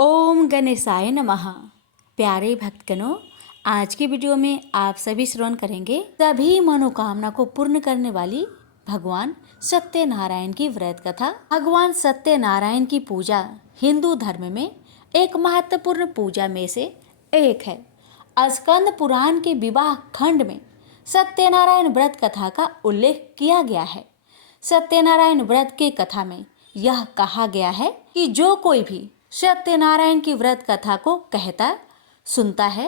ओम गणेशाय नमः। प्यारे भक्तगणों, आज की वीडियो में आप सभी श्रवण करेंगे सभी मनोकामना को पूर्ण करने वाली भगवान सत्यनारायण की व्रत कथा। भगवान सत्यनारायण की पूजा हिंदू धर्म में एक महत्वपूर्ण पूजा में से एक है। स्कंद पुराण के विवाह खंड में सत्यनारायण व्रत कथा का उल्लेख किया गया है। सत्यनारायण व्रत के कथा में यह कहा गया है कि जो कोई भी सत्यनारायण की व्रत कथा को कहता सुनता है,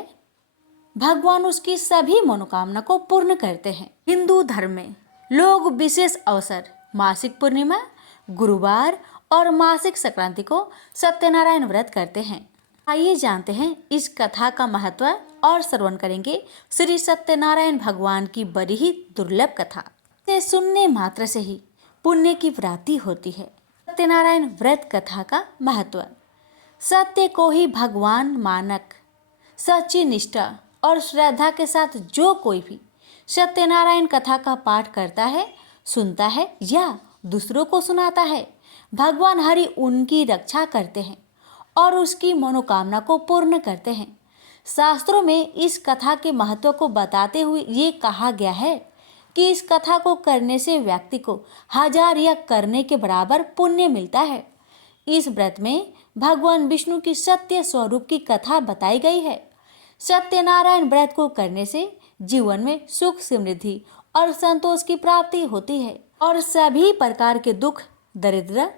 भगवान उसकी सभी मनोकामना को पूर्ण करते हैं। हिंदू धर्म में लोग विशेष अवसर मासिक पूर्णिमा, गुरुवार और मासिक संक्रांति को सत्यनारायण व्रत करते हैं। आइए जानते हैं इस कथा का महत्व और श्रवण करेंगे श्री सत्यनारायण भगवान की बड़ी ही दुर्लभ कथा। इसे सुनने मात्र से ही पुण्य की प्राप्ति होती है। सत्यनारायण व्रत कथा का महत्व। सत्य को ही भगवान मानक सच्ची निष्ठा और श्रद्धा के साथ जो कोई भी सत्यनारायण कथा का पाठ करता है, सुनता है या दूसरों को सुनाता है, भगवान हरि उनकी रक्षा करते हैं और उसकी मनोकामना को पूर्ण करते हैं। शास्त्रों में इस कथा के महत्व को बताते हुए ये कहा गया है कि इस कथा को करने से व्यक्ति को 1000 यज्ञ करने के बराबर पुण्य मिलता है। इस व्रत में भगवान विष्णु की सत्य स्वरूप की कथा बताई गई है। सत्यनारायण व्रत को करने से जीवन में सुख, समृद्धि और संतोष की प्राप्ति होती है और सभी प्रकार के दुख, दरिद्र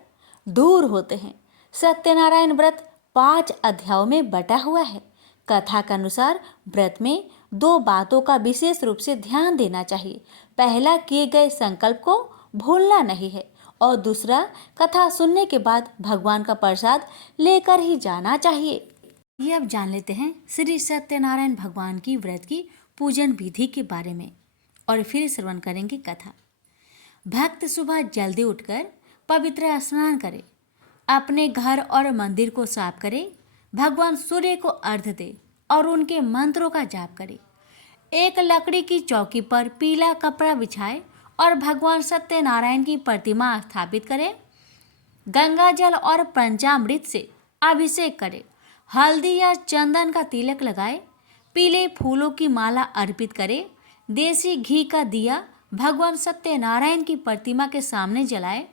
दूर होते हैं। सत्यनारायण व्रत 5 अध्यायों में बटा हुआ है। कथा के अनुसार व्रत में 2 बातों का विशेष रूप से ध्यान देना चाहिए। पहला, किए गए संकल्प को भूलना नहीं है और दूसरा, कथा सुनने के बाद भगवान का प्रसाद लेकर ही जाना चाहिए। ये अब जान लेते हैं श्री सत्यनारायण भगवान की व्रत की पूजन विधि के बारे में और फिर श्रवण करेंगे कथा। भक्त सुबह जल्दी उठकर पवित्र स्नान करे, अपने घर और मंदिर को साफ करे, भगवान सूर्य को अर्घ्य दे और उनके मंत्रों का जाप करे। एक लकड़ी की चौकी पर पीला कपड़ा बिछाए और भगवान सत्यनारायण की प्रतिमा स्थापित करे। गंगा जल और पंचामृत से अभिषेक करे। हल्दी या चंदन का तिलक लगाए। पीले फूलों की माला अर्पित करे। देसी घी का दिया भगवान सत्यनारायण की प्रतिमा के सामने जलाए।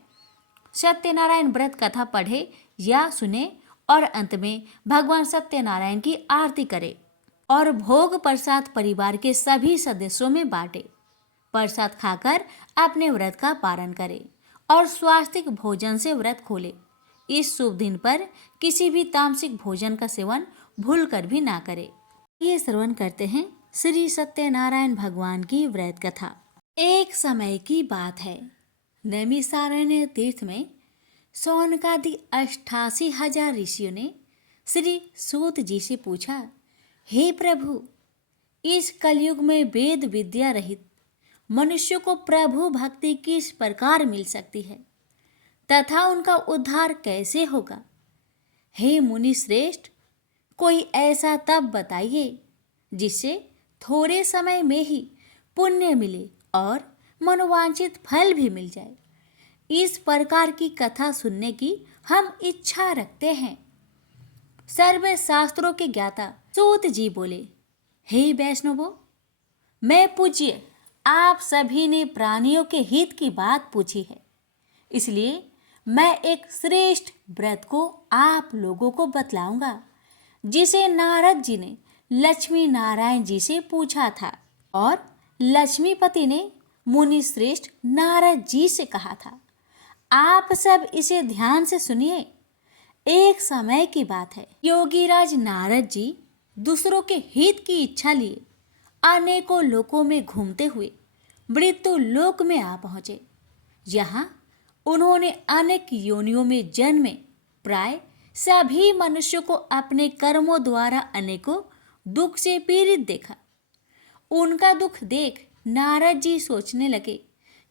सत्यनारायण व्रत कथा पढ़े या सुने और अंत में भगवान सत्यनारायण की आरती करे और भोग प्रसाद परिवार के सभी सदस्यों में बांटे। प्रसाद खाकर अपने व्रत का पारण करे और स्वास्तिक भोजन से व्रत खोले। इस शुभ दिन पर किसी भी तामसिक भोजन का सेवन भूलकर भी ना करे। ये श्रवण करते हैं श्री सत्यनारायण भगवान की व्रत कथा। एक समय की बात है, नैमिषारण्य तीर्थ में शौनकादि 88,000 ऋषियों ने श्री सूत जी से पूछा, हे प्रभु, इस कलयुग में वेद विद्या रहित मनुष्य को प्रभु भक्ति किस प्रकार मिल सकती है तथा उनका उद्धार कैसे होगा? हे मुनि श्रेष्ठ, कोई ऐसा तप बताइए जिससे थोड़े समय में ही पुण्य मिले और मनोवांछित फल भी मिल जाए। इस प्रकार की कथा सुनने की हम इच्छा रखते हैं। सर्व शास्त्रों के ज्ञाता सूत जी बोले, हे वैष्णवों, मैं पूज्य आप सभी ने प्राणियों के हित की बात पूछी है, इसलिए मैं एक श्रेष्ठ व्रत को आप लोगों को बतलाऊंगा जिसे नारद जी ने लक्ष्मी नारायण जी से पूछा था और लक्ष्मीपति ने मुनि श्रेष्ठ नारद जी से कहा था। आप सब इसे ध्यान से सुनिए। एक समय की बात है, योगीराज नारद जी दूसरों के हित की इच्छा लिए अनेकों लोकों में घूमते हुए मृत्यु लोक में आ पहुंचे। यहाँ उन्होंने अनेक योनियों में जन्मे प्राय सभी मनुष्यों को अपने कर्मों द्वारा अनेकों दुख से पीड़ित देखा। उनका दुख देख नारद जी सोचने लगे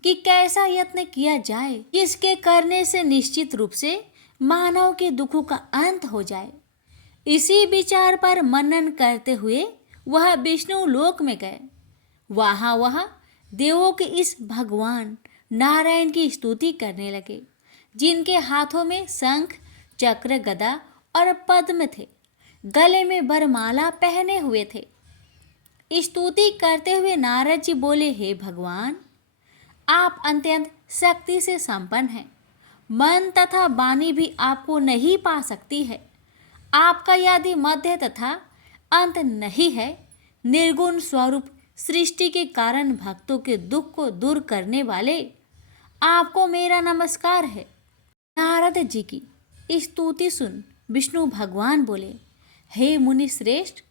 कि कैसा यत्न किया जाए जिसके करने से निश्चित रूप से मानव के दुखों का अंत हो जाए। इसी विचार पर मनन करते हुए वह विष्णु लोक में गए। वह देवों के इस भगवान नारायण की स्तुति करने लगे, जिनके हाथों में शंख, चक्र, गदा और पद्म थे, गले में वरमाला पहने हुए थे। स्तुति करते हुए नारद जी बोले, हे भगवान, आप अत्यंत शक्ति से संपन्न हैं। मन तथा वाणी भी आपको नहीं पा सकती है। आपका यदि मध्य तथा अंत नहीं है, निर्गुण स्वरूप सृष्टि के कारण भक्तों के दुख को दूर करने वाले आपको मेरा नमस्कार है। नारद जी की स्तुति सुन विष्णु भगवान बोले, हे मुनि श्रेष्ठ,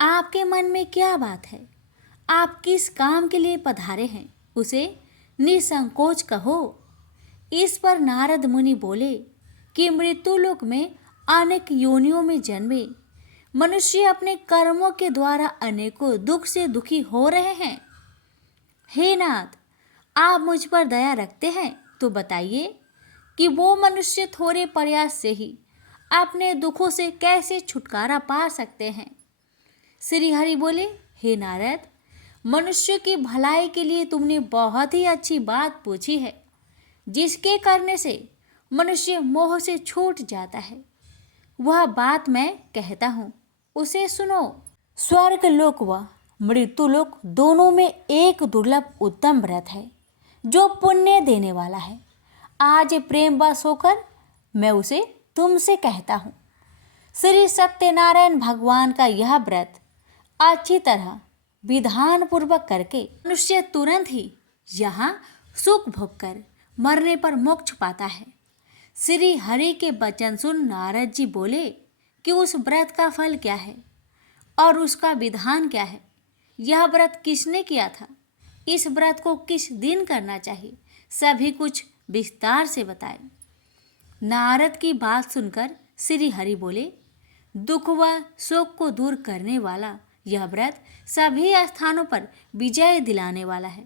आपके मन में क्या बात है? आप किस काम के लिए पधारे हैं, उसे निसंकोच कहो। इस पर नारद मुनि बोले कि मृत्यु लोक में अनेक योनियों में जन्मे मनुष्य अपने कर्मों के द्वारा अनेकों दुख से दुखी हो रहे हैं। हे नाथ, आप मुझ पर दया रखते हैं तो बताइए कि वो मनुष्य थोड़े प्रयास से ही अपने दुखों से कैसे छुटकारा पा सकते हैं। श्री हरि बोले, हे नारद, मनुष्य की भलाई के लिए तुमने बहुत ही अच्छी बात पूछी है, जिसके करने से मनुष्य मोह से छूट जाता है। वह बात मैं कहता हूँ, उसे सुनो। स्वर्ग लोक व मृत्यु लोक दोनों में एक दुर्लभ उत्तम व्रत है जो पुण्य देने वाला है। आज प्रेम वश होकर मैं उसे तुमसे कहता हूँ। श्री सत्यनारायण भगवान का यह व्रत अच्छी तरह विधान पूर्वक करके मनुष्य तुरंत ही यहाँ सुख भोग कर मरने पर मोक्ष पाता है। श्री हरि के वचन सुन नारद जी बोले कि उस व्रत का फल क्या है और उसका विधान क्या है। यह व्रत किसने किया था, इस व्रत को किस दिन करना चाहिए, सभी कुछ विस्तार से बताए। नारद की बात सुनकर श्री हरि बोले, दुख व शोक को दूर करने वाला यह व्रत सभी स्थानों पर विजय दिलाने वाला है।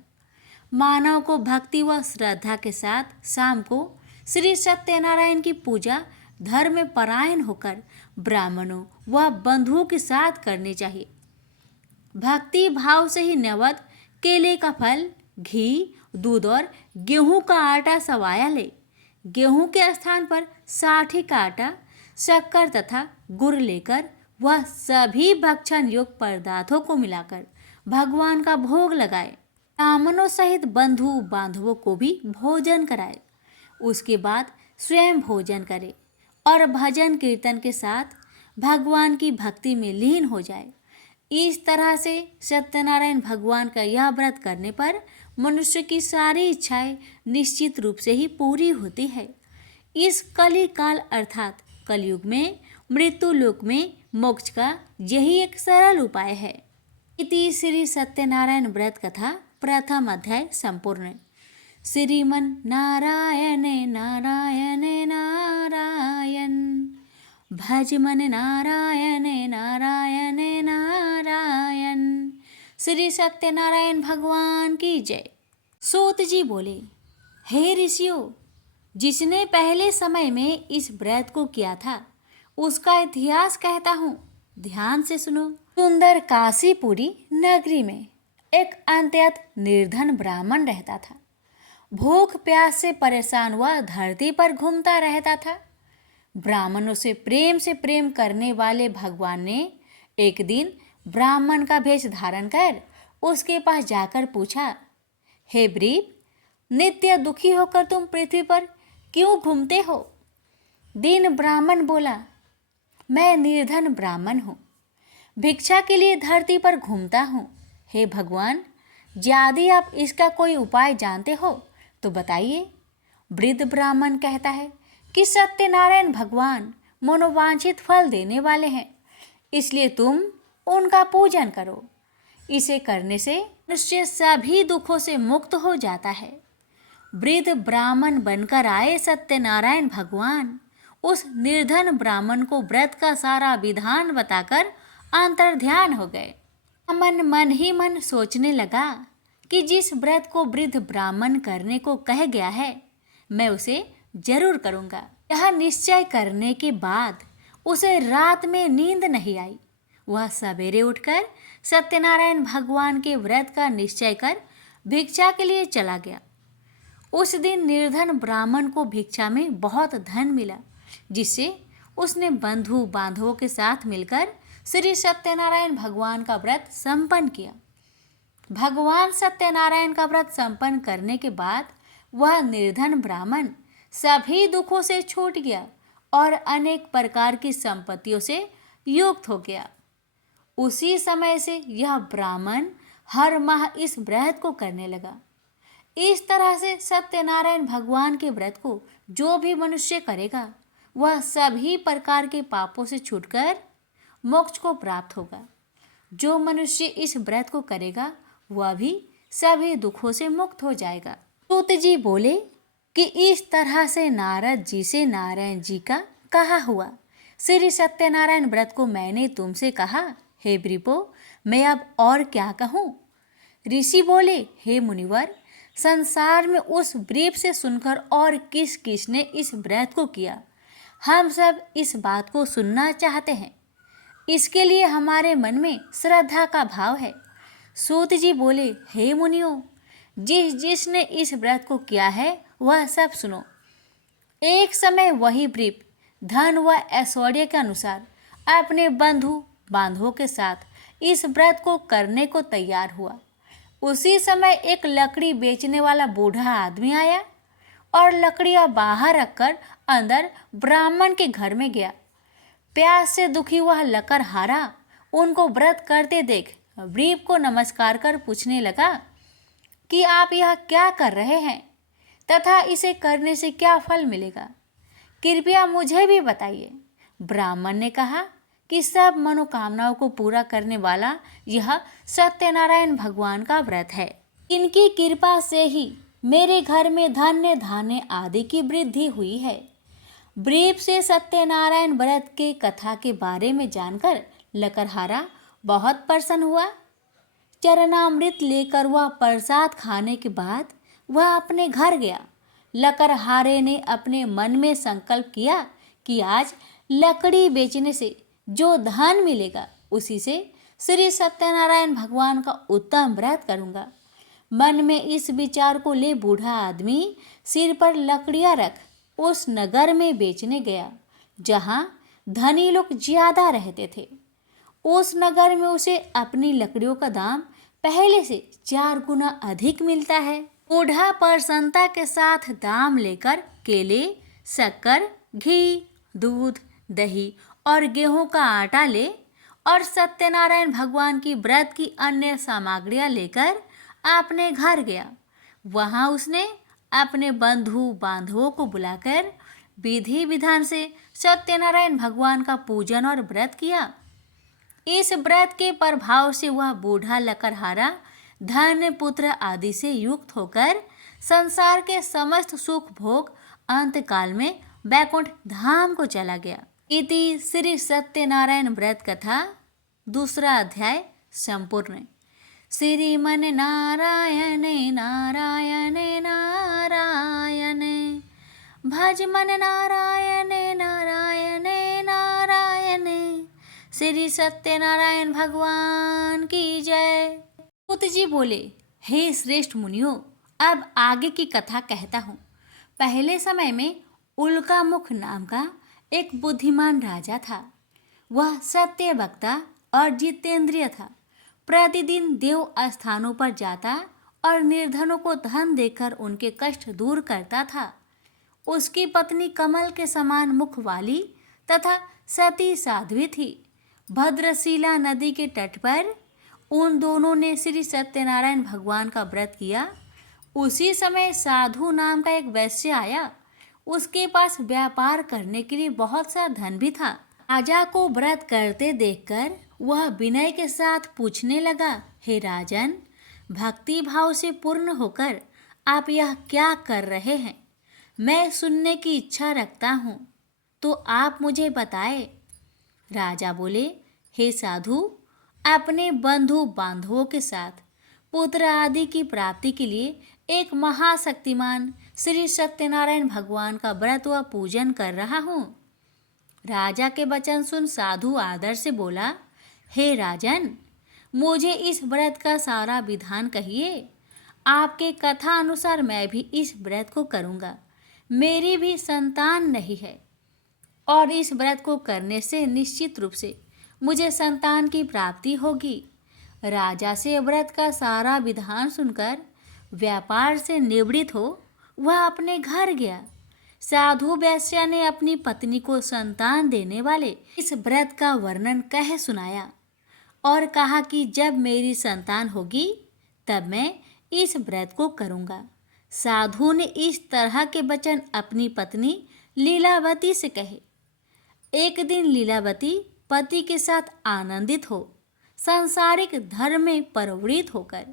मानव को भक्ति व श्रद्धा के साथ शाम को श्री सत्यनारायण की पूजा धर्म परायण होकर ब्राह्मणों व बंधुओं के साथ करनी चाहिए। भक्ति भाव से ही नैवेद्य केले का फल, घी, दूध और गेहूं का आटा सवाया ले। गेहूं के स्थान पर साठी का आटा, शक्कर तथा गुड़ लेकर वह सभी भक्षण योग्य पदार्थों को मिलाकर भगवान का भोग लगाए। ब्राह्मणों सहित बंधु बांधवों को भी भोजन कराए। उसके बाद स्वयं भोजन करे और भजन कीर्तन के साथ भगवान की भक्ति में लीन हो जाए। इस तरह से सत्यनारायण भगवान का यह व्रत करने पर मनुष्य की सारी इच्छाएं निश्चित रूप से ही पूरी होती है। इस कली काल अर्थात कलयुग में मृत्यु लोक में मोक्ष का यही एक सरल उपाय है। इति श्री सत्यनारायण व्रत कथा प्रथम अध्याय संपूर्ण। श्रीमन नारायण नारायण नारायण, भज मन नारायण नारायण नारायण। श्री सत्यनारायण भगवान की जय। सूत जी बोले, हे ऋषियों, जिसने पहले समय में इस व्रत को किया था उसका इतिहास कहता हूँ, ध्यान से सुनो। सुंदर काशीपुरी नगरी में एक अत्यंत निर्धन ब्राह्मण रहता था। भूख प्यास से परेशान हुआ धरती पर घूमता रहता था। ब्राह्मणों से प्रेम करने वाले भगवान ने एक दिन ब्राह्मण का भेष धारण कर उसके पास जाकर पूछा, हे ब्रीप, नित्य दुखी होकर तुम पृथ्वी पर क्यों घूमते हो? दीन ब्राह्मण बोला, मैं निर्धन ब्राह्मण हूँ, भिक्षा के लिए धरती पर घूमता हूँ। हे भगवान, यदि आप इसका कोई उपाय जानते हो तो बताइए। वृद्ध ब्राह्मण कहता है कि सत्यनारायण भगवान मनोवांछित फल देने वाले हैं, इसलिए तुम उनका पूजन करो। इसे करने से मनुष्य सभी दुखों से मुक्त हो जाता है। वृद्ध ब्राह्मण बनकर आए सत्यनारायण भगवान उस निर्धन ब्राह्मण को व्रत का सारा विधान बताकर अंतर्ध्यान हो गए। मन ही मन सोचने लगा कि जिस व्रत को वृद्ध ब्राह्मण करने को कह गया है मैं उसे जरूर करूँगा। यह निश्चय करने के बाद उसे रात में नींद नहीं आई। वह सवेरे उठकर सत्यनारायण भगवान के व्रत का निश्चय कर भिक्षा के लिए चला गया। उस दिन निर्धन ब्राह्मण को भिक्षा में बहुत धन मिला, जिससे उसने बंधु बांधवों के साथ मिलकर श्री सत्यनारायण भगवान का व्रत संपन्न किया। भगवान सत्यनारायण का व्रत संपन्न करने के बाद वह निर्धन ब्राह्मण सभी दुखों से छूट गया और अनेक प्रकार की संपत्तियों से युक्त हो गया। उसी समय से यह ब्राह्मण हर माह इस व्रत को करने लगा। इस तरह से सत्यनारायण भगवान के व्रत को जो भी मनुष्य करेगा वह सभी प्रकार के पापों से छूटकर मोक्ष को प्राप्त होगा। जो मनुष्य इस व्रत को करेगा वह भी सभी दुखों से मुक्त हो जाएगा। सूत जी बोले कि इस तरह से नारद जी से नारायण जी का कहा हुआ श्री सत्यनारायण व्रत को मैंने तुमसे कहा, हे वृपो, मैं अब और क्या कहूँ। ऋषि बोले, हे मुनिवर, संसार में उस व्रीप से सुनकर और किस किस ने इस व्रत को किया, हम सब इस बात को सुनना चाहते हैं। इसके लिए हमारे मन में श्रद्धा का भाव है। सूत जी बोले, हे मुनियों, जिसने इस व्रत को किया है वह सब सुनो। एक समय वही व्रीप धन व ऐश्वर्य के अनुसार अपने बंधु बांधवों के साथ इस व्रत को करने को तैयार हुआ। उसी समय एक लकड़ी बेचने वाला बूढ़ा आदमी आया और लकड़ियां बाहर रखकर अंदर ब्राह्मण के घर में गया। प्यास से दुखी वह लकड़हारा उनको व्रत करते देख व्रीप को नमस्कार कर पूछने लगा कि आप यह क्या कर रहे हैं तथा इसे करने से क्या फल मिलेगा, कृपया मुझे भी बताइए। ब्राह्मण ने कहा कि सब मनोकामनाओं को पूरा करने वाला यह सत्यनारायण भगवान का व्रत है। इनकी कृपा से ही मेरे घर में धन्य धान्य आदि की वृद्धि हुई है। व्रीप से सत्यनारायण व्रत के कथा के बारे में जानकर लकड़हारा बहुत प्रसन्न हुआ। चरणामृत लेकर वह प्रसाद खाने के बाद वह अपने घर गया। लकड़हारे ने अपने मन में संकल्प किया कि आज लकड़ी बेचने से जो धन मिलेगा उसी से श्री सत्यनारायण भगवान का उत्तम व्रत करूँगा। मन में इस विचार को ले बूढ़ा आदमी सिर पर लकड़ियाँ रख उस नगर में बेचने गया जहाँ धनी लोग ज्यादा रहते थे। उस नगर में उसे अपनी लकड़ियों का दाम पहले से 4 गुना अधिक मिलता है। बूढ़ा प्रसन्नता के साथ दाम लेकर केले, शक्कर, घी, दूध, दही और गेहूं का आटा ले और सत्यनारायण भगवान की व्रत की अन्य सामग्रियां लेकर अपने घर गया। वहां उसने अपने बंधु बांधवों को बुलाकर विधि विधान से सत्यनारायण भगवान का पूजन और व्रत किया। इस व्रत के प्रभाव से वह बूढ़ा लकड़हारा धन पुत्र आदि से युक्त होकर संसार के समस्त सुख भोग अंतकाल में वैकुंठ धाम को चला गया। इति श्री सत्यनारायण व्रत कथा 2 अध्याय संपूर्ण। श्रीमन नारायण नारायण नारायण भज मन नारायण नारायण नारायण। श्री सत्यनारायण भगवान की जय। सूत जी बोले, हे श्रेष्ठ मुनियों, अब आगे की कथा कहता हूँ। पहले समय में उल्कामुख नाम का एक बुद्धिमान राजा था। वह सत्य वक्ता और जितेंद्रिय था। प्रतिदिन देव स्थानों पर जाता और निर्धनों को धन देकर उनके कष्ट दूर करता था। उसकी पत्नी कमल के समान मुख वाली तथा सती साध्वी थी। भद्रशिला नदी के तट पर उन दोनों ने श्री सत्यनारायण भगवान का व्रत किया। उसी समय साधु नाम का एक वैश्य आया। उसके पास व्यापार करने के लिए बहुत सा धन भी था। राजा को व्रत करते देखकर वह विनय के साथ पूछने लगा, हे राजन, भक्ति भाव से पूर्ण होकर आप यह क्या कर रहे हैं? मैं सुनने की इच्छा रखता हूँ, तो आप मुझे बताए। राजा बोले, हे साधु, अपने बंधु बांधवों के साथ पुत्र आदि की प्राप्ति के लिए एक महाशक्तिमान श्री सत्यनारायण भगवान का व्रत व पूजन कर रहा हूँ। राजा के वचन सुन साधु आदर से बोला, हे राजन, मुझे इस व्रत का सारा विधान कहिए। आपके कथा अनुसार मैं भी इस व्रत को करूँगा। मेरी भी संतान नहीं है और इस व्रत को करने से निश्चित रूप से मुझे संतान की प्राप्ति होगी। राजा से व्रत का सारा विधान सुनकर व्यापार से निवृत्त हो वह अपने घर गया। साधु वैश्या ने अपनी पत्नी को संतान देने वाले इस व्रत का वर्णन कह सुनाया और कहा कि जब मेरी संतान होगी तब मैं इस व्रत को करूँगा। साधु ने इस तरह के वचन अपनी पत्नी लीलावती से कहे। एक दिन लीलावती पति के साथ आनंदित हो सांसारिक धर्म में प्रवृत्त होकर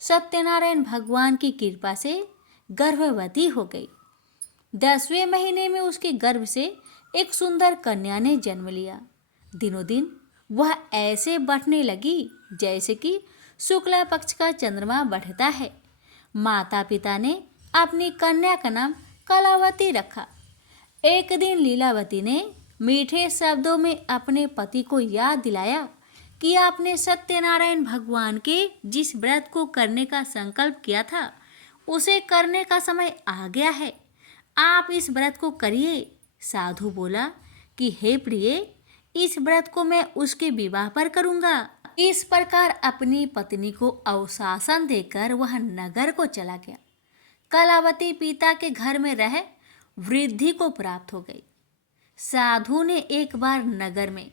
सत्यनारायण भगवान की कृपा से गर्भवती हो गई। 10वें महीने में उसके गर्भ से एक सुंदर कन्या ने जन्म लिया। दिनों दिन वह ऐसे बढ़ने लगी जैसे कि शुक्ला पक्ष का चंद्रमा बढ़ता है। माता पिता ने अपनी कन्या का नाम कलावती रखा। एक दिन लीलावती ने मीठे शब्दों में अपने पति को याद दिलाया कि आपने सत्यनारायण भगवान के जिस व्रत को करने का संकल्प किया था उसे करने का समय आ गया है, आप इस व्रत को करिए। साधु बोला कि हे प्रिय, इस व्रत को मैं उसके विवाह पर करूँगा। इस प्रकार अपनी पत्नी को अवशासन देकर वह नगर को चला गया। कलावती पिता के घर में रह वृद्धि को प्राप्त हो गई। साधु ने एक बार नगर में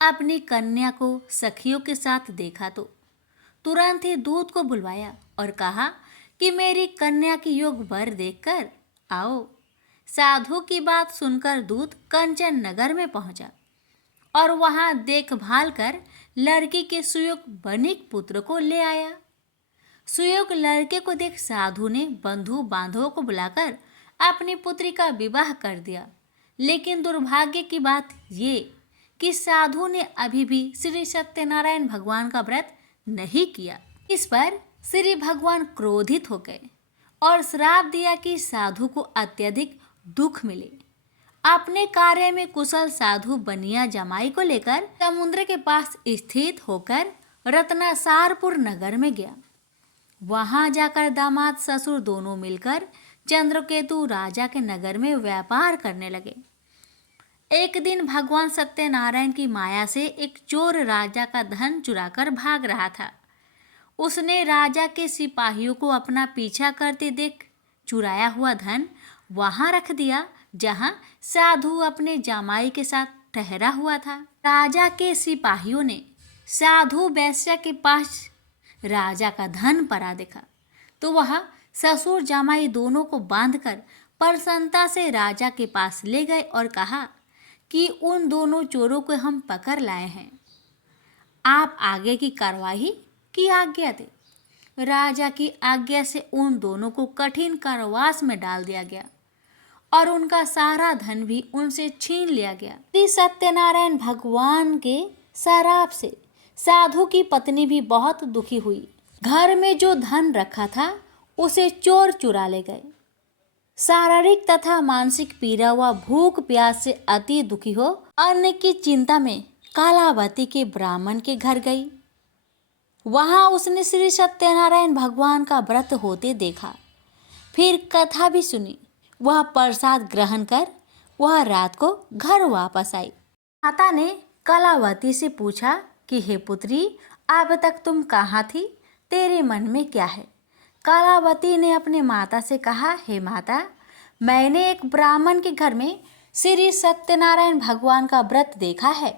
अपनी कन्या को सखियों के साथ देखा तो तुरंत ही दूत को बुलवाया और कहा कि मेरी कन्या की योग वर देखकर आओ। साधु की बात सुनकर दूत कंचन नगर में पहुंचा और वहां देखभाल कर लड़की के सुयोग बनिक पुत्र को ले आया। सुयोग लड़के को देख साधु ने बंधु बांधवों को बुलाकर अपनी पुत्री का विवाह कर दिया। लेकिन दुर्भाग्य की बात ये कि साधु ने अभी भी श्री सत्यनारायण भगवान का व्रत नहीं किया। इस पर श्री भगवान क्रोधित हो गए और श्राप दिया कि साधु को अत्यधिक दुख मिले। अपने कार्य में कुशल साधु बनिया जमाई को लेकर समुद्र के पास स्थित होकर रत्नासारपुर नगर में गया। वहां जाकर दामाद ससुर दोनों मिलकर चंद्रकेतु राजा के नगर में व्यापार करने लगे। एक दिन भगवान सत्यनारायण की माया से एक चोर राजा का धन चुराकर भाग रहा था। उसने राजा के सिपाहियों को अपना पीछा करते देख चुराया हुआ धन वहां रख दिया जहां साधु अपने जमाई के साथ ठहरा हुआ था। राजा के सिपाहियों ने साधु वैश्या के पास राजा का धन पड़ा देखा तो वह ससुर जमाई दोनों को बांधकर प्रसन्नता से राजा के पास ले गए और कहा कि उन दोनों चोरों को हम पकड़ लाए हैं, आप आगे की कार्रवाई की आज्ञा दें। राजा की आज्ञा से उन दोनों को कठिन कारावास में डाल दिया गया और उनका सारा धन भी उनसे छीन लिया गया। श्री सत्यनारायण भगवान के शराप से साधु की पत्नी भी बहुत दुखी हुई। घर में जो धन रखा था उसे चोर चुरा ले गए। शारीरिक तथा मानसिक पीड़ा व भूख प्यास से अति दुखी हो अन्न की चिंता में कालावती के ब्राह्मण के घर गई। वहां उसने श्री सत्यनारायण भगवान का व्रत होते देखा। फिर कथा भी सुनी। वह प्रसाद ग्रहण कर वह रात को घर वापस आई। माता ने कलावती से पूछा कि हे पुत्री, अब तक तुम कहाँ थी, तेरे मन में क्या है? कलावती ने अपने माता से कहा, हे माता, मैंने एक ब्राह्मण के घर में श्री सत्यनारायण भगवान का व्रत देखा है।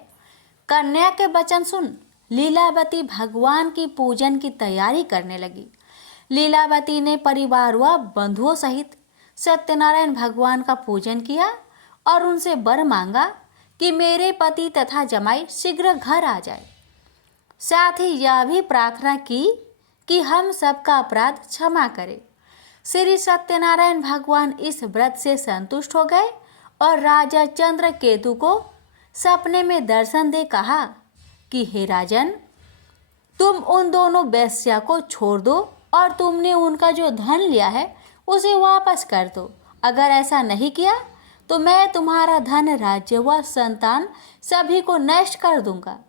कन्या के वचन सुन लीलावती भगवान की पूजन की तैयारी करने लगी। लीलावती ने परिवार व बंधुओं सहित सत्यनारायण भगवान का पूजन किया और उनसे वर मांगा कि मेरे पति तथा जमाई शीघ्र घर आ जाए। साथ ही यह भी प्रार्थना की कि हम सबका अपराध क्षमा करें। श्री सत्यनारायण भगवान इस व्रत से संतुष्ट हो गए और राजा चंद्रकेतु को सपने में दर्शन दे कहा कि हे राजन, तुम उन दोनों वेश्या को छोड़ दो और तुमने उनका जो धन लिया है उसे वापस कर दो। अगर ऐसा नहीं किया तो मैं तुम्हारा धन, राज्य व संतान सभी को नष्ट कर दूंगा।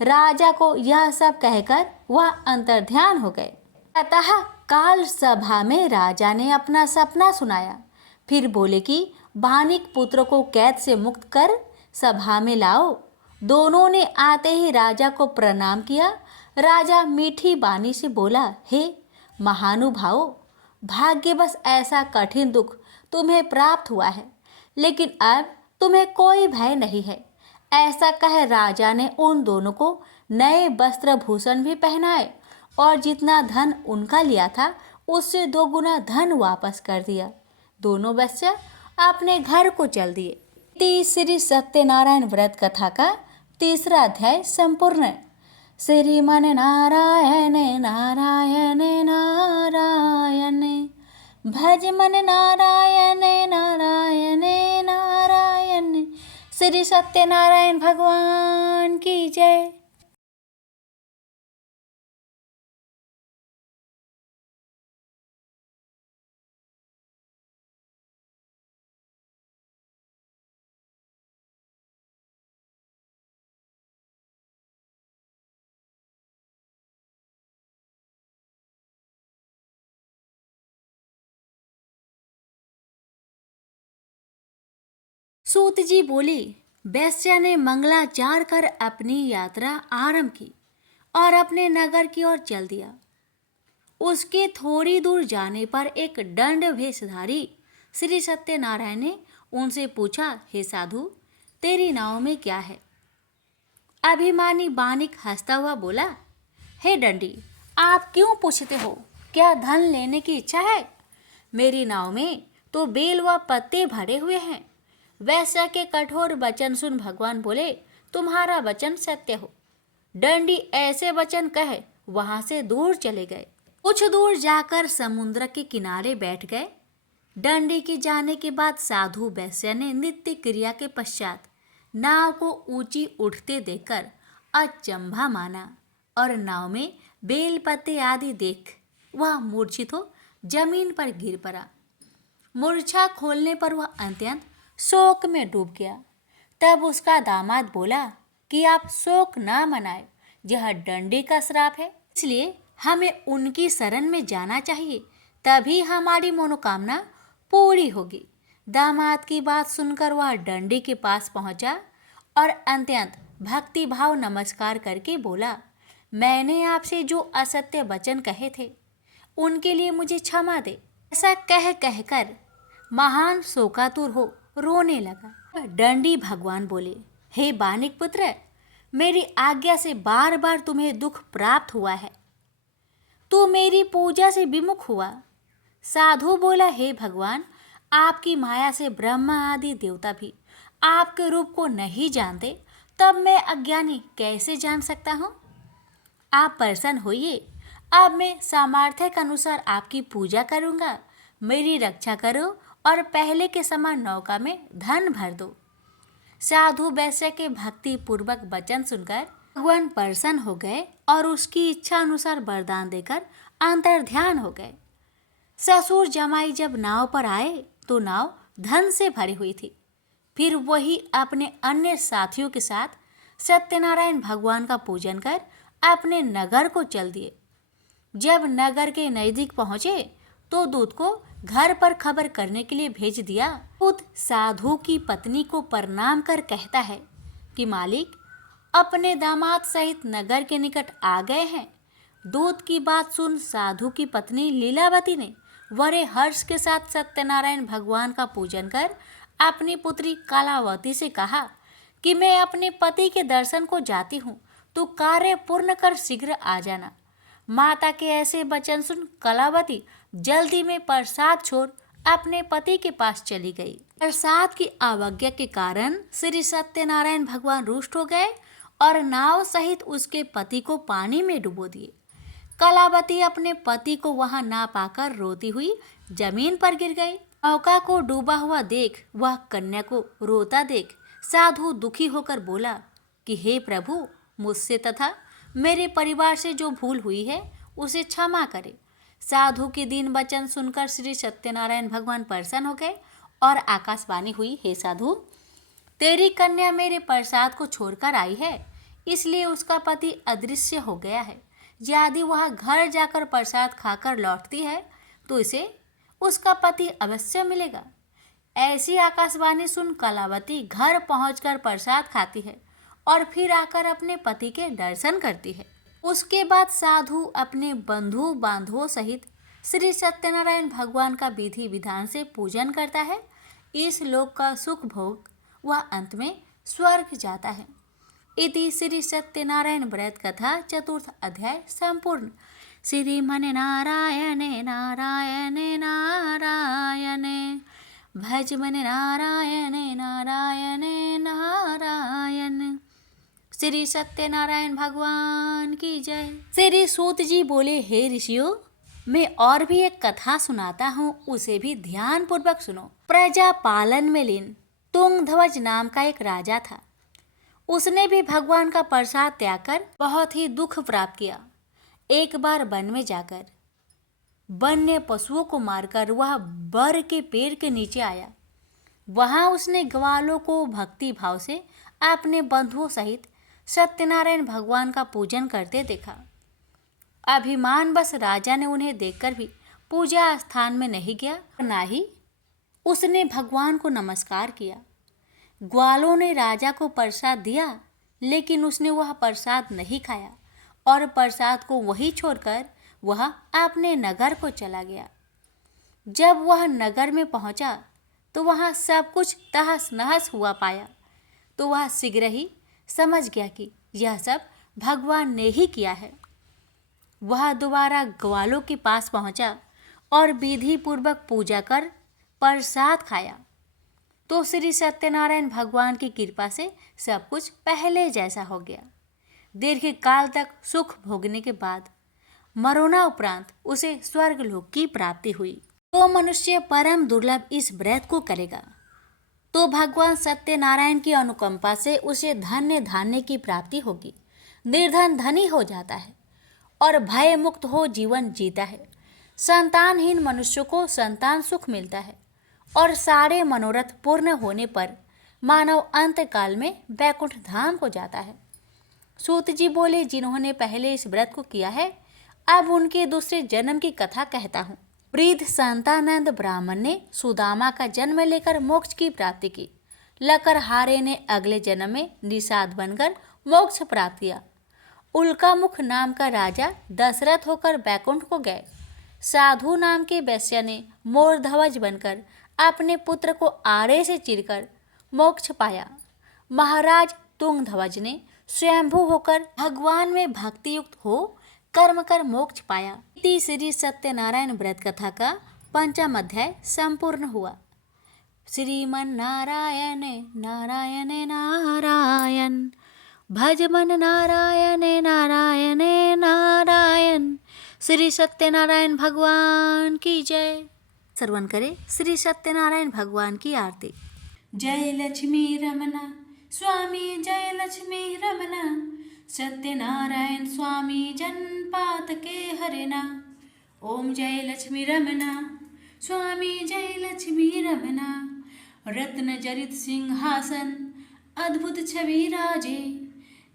राजा को यह सब कहकर वह अंतर्ध्यान हो गए। अतः काल सभा में राजा ने अपना सपना सुनाया। फिर बोले कि बानिक पुत्र को कैद से मुक्त कर सभा में लाओ। दोनों ने आते ही राजा को प्रणाम किया। राजा मीठी बानी से बोला, हे महानुभावों, भाग्यवश ऐसा कठिन दुख तुम्हें प्राप्त हुआ है, लेकिन अब तुम्हें कोई भय नहीं है। ऐसा कह राजा ने उन दोनों को नए वस्त्र भूषण भी पहनाए और जितना धन उनका लिया था उससे 2 गुना धन वापस कर दिया। दोनों बच्चे अपने घर को चल दिए। श्री सत्यनारायण व्रत कथा का 3रा अध्याय संपूर्ण। श्रीमन नारायण नारायण नारायण, भज मन नारायण नारायण नारायण। श्री सत्यनारायण भगवान की जय। सूत जी बोली, वैश्या ने मंगलाचार कर अपनी यात्रा आरंभ की और अपने नगर की ओर चल दिया। उसके थोड़ी दूर जाने पर एक दंड भेषधारी श्री सत्यनारायण ने उनसे पूछा, हे साधु, तेरी नाव में क्या है? अभिमानी बानिक हंसता हुआ बोला, हे दंडी, आप क्यों पूछते हो? क्या धन लेने की इच्छा है? मेरी नाव में तो बेल व पत्ते भरे हुए हैं। वैश्या के कठोर वचन सुन भगवान बोले, तुम्हारा वचन सत्य हो। दंडी ऐसे वचन कहे वहां से दूर चले गए। कुछ दूर जाकर समुद्र के किनारे बैठ गए। दंडी के जाने के बाद साधु वैश्या ने नित्य क्रिया के पश्चात नाव को ऊंची उठते देखकर अचंभा माना और नाव में बेल पत्ते आदि देख वह मूर्छित हो जमीन पर गिर पड़ा। मूर्छा खोलने पर वह अत्यंत शोक में डूब गया। तब उसका दामाद बोला कि आप शोक ना मनाए, यह दंडी का श्राप है, इसलिए हमें उनकी शरण में जाना चाहिए, तभी हमारी मनोकामना पूरी होगी। दामाद की बात सुनकर वह दंडी के पास पहुंचा और अत्यंत भक्ति भाव नमस्कार करके बोला, मैंने आपसे जो असत्य वचन कहे थे उनके लिए मुझे क्षमा दे। ऐसा कह कहकर महान शोकातुर हो रोने लगा। दंडी भगवान बोले, हे बानिक पुत्र, मेरी आज्ञा से बार बार तुम्हें दुख प्राप्त हुआ है, तू मेरी पूजा से विमुख हुआ। साधु बोला, हे भगवान, आपकी माया से ब्रह्मा आदि देवता भी आपके रूप को नहीं जानते, तब मैं अज्ञानी कैसे जान सकता हूँ? आप प्रसन्न होइए, अब मैं सामर्थ्य के अनुसार आपकी पूजा करूँगा। मेरी रक्षा करो और पहले के समान नौका में धन भर दो। साधु वैश्य के भक्ति पूर्वक वचन सुनकर भगवान प्रसन्न हो गए और उसकी इच्छा अनुसार वरदान देकर अंतर्ध्यान हो गए। ससुर जमाई जब नाव पर आए तो नाव धन से भरी हुई थी। फिर वही अपने अन्य साथियों के साथ सत्यनारायण भगवान का पूजन कर अपने नगर को चल दिए। जब नगर के नजदीक पहुंचे तो दूत को घर पर खबर करने के लिए भेज दिया। दूत साधु की पत्नी को प्रणाम कर कहता है कि मालिक अपने दामाद सहित नगर के निकट आ गए हैं। दूत की बात सुन साधु की पत्नी लीलावती ने बड़े हर्ष के साथ सत्यनारायण भगवान का पूजन कर अपनी पुत्री कलावती से कहा कि मैं अपने पति के दर्शन को जाती हूँ, तो कार्य पूर्ण कर शीघ्र आ जाना। माता के ऐसे वचन सुन कलावती जल्दी में प्रसाद छोड़ अपने पति के पास चली गई। प्रसाद की अवज्ञा के कारण श्री सत्यनारायण भगवान रुष्ट हो गए और नाव सहित उसके पति को पानी में डुबो दिए। कलावती अपने पति को वहां ना पाकर रोती हुई जमीन पर गिर गई। नौका को डूबा हुआ देख वह कन्या को रोता देख साधु दुखी होकर बोला कि हे प्रभु, मुझसे तथा मेरे परिवार से जो भूल हुई है उसे क्षमा करे। साधु के दीन वचन सुनकर श्री सत्यनारायण भगवान प्रसन्न हो गए और आकाशवाणी हुई, हे साधु, तेरी कन्या मेरे प्रसाद को छोड़कर आई है, इसलिए उसका पति अदृश्य हो गया है। यदि वह घर जाकर प्रसाद खाकर लौटती है तो इसे उसका पति अवश्य मिलेगा। ऐसी आकाशवाणी सुन कलावती घर पहुंचकर प्रसाद खाती है और फिर आकर अपने पति के दर्शन करती है। उसके बाद साधु अपने बंधु बांधवों सहित श्री सत्यनारायण भगवान का विधि विधान से पूजन करता है। इस लोक का सुख भोग वह अंत में स्वर्ग जाता है। इति श्री सत्यनारायण व्रत कथा चतुर्थ अध्याय संपूर्ण। श्रीमन नारायणे नारायणे नारायणे भज मन नारायणे नारायणे नारायण। श्री सत्यनारायण भगवान की जय। श्री सूत जी बोले, हे ऋषियों, मैं और भी एक कथा सुनाता हूँ, उसे भी ध्यान पूर्वक सुनो। प्रजा पालन में लीन तुंगध्वज नाम का एक राजा था। उसने भी भगवान का प्रसाद त्याग कर बहुत ही दुख प्राप्त किया। एक बार वन में जाकर वन्य पशुओं को मारकर वह बर के पेड़ के नीचे आया। वहां उसने ग्वालों को भक्ति भाव से अपने बंधुओं सहित सत्यनारायण भगवान का पूजन करते देखा। अभिमान बस राजा ने उन्हें देखकर भी पूजा स्थान में नहीं गया, ना ही उसने भगवान को नमस्कार किया। ग्वालों ने राजा को प्रसाद दिया, लेकिन उसने वह प्रसाद नहीं खाया और प्रसाद को वहीं छोड़कर वह अपने नगर को चला गया। जब वह नगर में पहुंचा तो वहां सब कुछ तहस नहस हुआ पाया, तो वह शीघ्र ही समझ गया कि यह सब भगवान ने ही किया है। वह दोबारा ग्वालों के पास पहुंचा और विधि पूर्वक पूजा कर प्रसाद खाया, तो श्री सत्यनारायण भगवान की कृपा से सब कुछ पहले जैसा हो गया। दीर्घ काल तक सुख भोगने के बाद मरोना उपरांत उसे स्वर्गलोक की प्राप्ति हुई। तो मनुष्य परम दुर्लभ इस व्रत को करेगा तो भगवान सत्यनारायण की अनुकंपा से उसे धन्य धान्य की प्राप्ति होगी। निर्धन धनी हो जाता है और भय मुक्त हो जीवन जीता है। संतानहीन मनुष्य को संतान सुख मिलता है और सारे मनोरथ पूर्ण होने पर मानव अंत काल में वैकुंठ धाम को जाता है। सूत जी बोले, जिन्होंने पहले इस व्रत को किया है, अब उनके दूसरे जन्म की कथा कहता हूँ। वृद्ध संतानंद ब्राह्मण ने सुदामा का जन्म लेकर मोक्ष की प्राप्ति की। लकरहारे ने अगले जन्म में निषाद बनकर मोक्ष प्राप्त किया। उल्कामुख नाम का राजा दशरथ होकर बैकुंठ को गए। साधु नाम के वैश्य ने मोरध्वज बनकर अपने पुत्र को आरे से चीरकर मोक्ष पाया। महाराज तुंगध्वज ने स्वयंभू होकर भगवान में भक्ति युक्त हो कर्म कर मोक्ष पाया। श्री सत्यनारायण व्रत कथा का पंचम अध्याय संपूर्ण हुआ। श्रीमन नारायण नारायण नारायण भज मन नारायण नारायण नारायण। श्री सत्यनारायण भगवान की जय। श्रवण करें श्री सत्यनारायण भगवान की आरती। जय लक्ष्मी रमना स्वामी, जय लक्ष्मी रमना, सत्यनारायण स्वामी जनपात के हरना। ओम जय लक्ष्मी रमना स्वामी, जय लक्ष्मी रमना। रत्न जरित सिंहासन अद्भुत छवि राजे,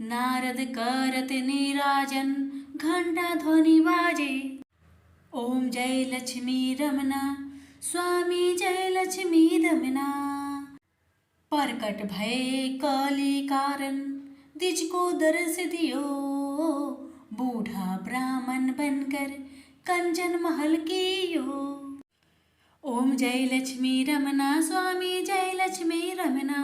नारद करत नीराजन घंटा ध्वनि बाजे। ओम जय लक्ष्मी रमना स्वामी, जय लक्ष्मी रमना। प्रकट भय काली कारण द्विज को दर्श दियो, बूढ़ा ब्राह्मण बनकर कंचन महल कियो। ओम जय लक्ष्मी रमना स्वामी, जय लक्ष्मी रमना।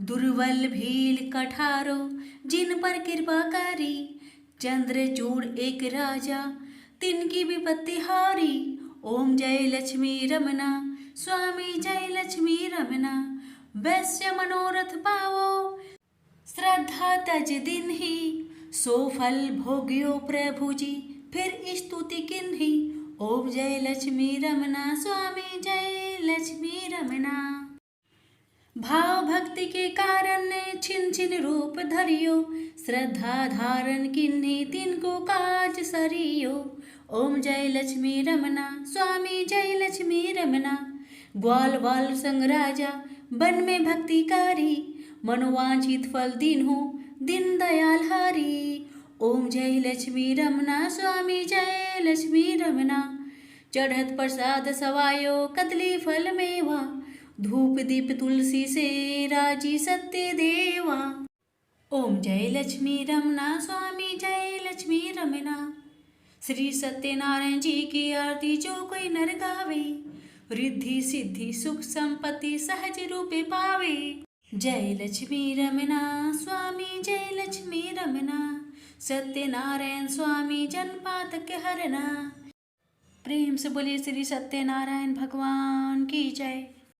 दुर्बल भील कठारो जिन पर कृपा करी, चंद्रचूड़ एक राजा तिनकी विपत्ति हारी। ओम जय लक्ष्मी रमना स्वामी, जय लक्ष्मी रमना। वैश्य मनोरथ पावो श्रद्धा तज दिन ही, सो फल भोग्यो प्रभु जी फिर स्तुति किन्ही। ओम जय लक्ष्मी रमना स्वामी, जय लक्ष्मी रमना। भाव भक्ति के कारण ने छिन छिन रूप धरियो, श्रद्धा धारण किन्ही तिनको काज सरियो। ओम जय लक्ष्मी रमना स्वामी, जय लक्ष्मी रमना। ग्वाल वाल संग राजा वन में भक्तिकारी, मनोवांछित फल दीन्हु दिन दयाल हरि। ओम जय लक्ष्मी रमना स्वामी, जय लक्ष्मी रमना। चढ़त प्रसाद सवायो कदली फल मेवा, धूप दीप तुलसी से राजी सत्य देवा। ओम जय लक्ष्मी रमना स्वामी जय लक्ष्मी रमना। श्री सत्यनारायण जी की आरती जो कोई नर गावे, रिद्धि सिद्धि सुख संपत्ति सहज रूपे पावे। जय लक्ष्मी रमना स्वामी जय लक्ष्मी रमना। सत्यनारायण स्वामी जन पातक हरना। प्रेम से बोलिए श्री सत्यनारायण भगवान की जय।